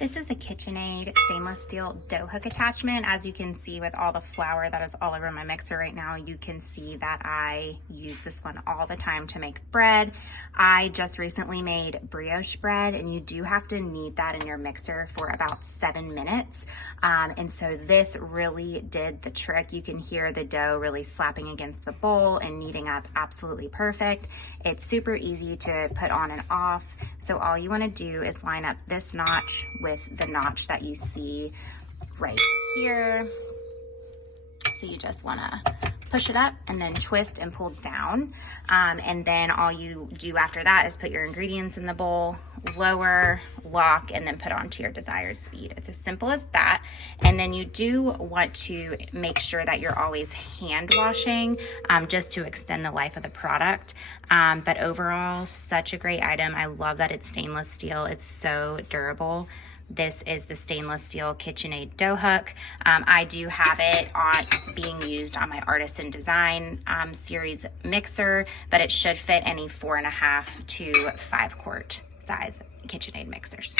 This is the KitchenAid stainless steel dough hook attachment. As you can see with all the flour that is all over my mixer right now, you can see that I use this one all the time to make bread. I just recently made brioche bread, and you do have to knead that in your mixer for about 7 minutes. And so this really did the trick. You can hear the dough really slapping against the bowl and kneading up absolutely perfect. It's super easy to put on and off. So all you want to do is line up this notch with the notch that you see right here. So you just want to push it up and then twist and pull down. And then all you do after that is put your ingredients in the bowl, lower, lock, and then put onto your desired speed. It's as simple as that. And then you do want to make sure that you're always hand washing just to extend the life of the product. But overall, such a great item. I love that it's stainless steel. It's so durable. This is the stainless steel KitchenAid dough hook. I do have it on being used on my Artisan Design series mixer, but it should fit any 4.5 to 5 quart size KitchenAid mixers.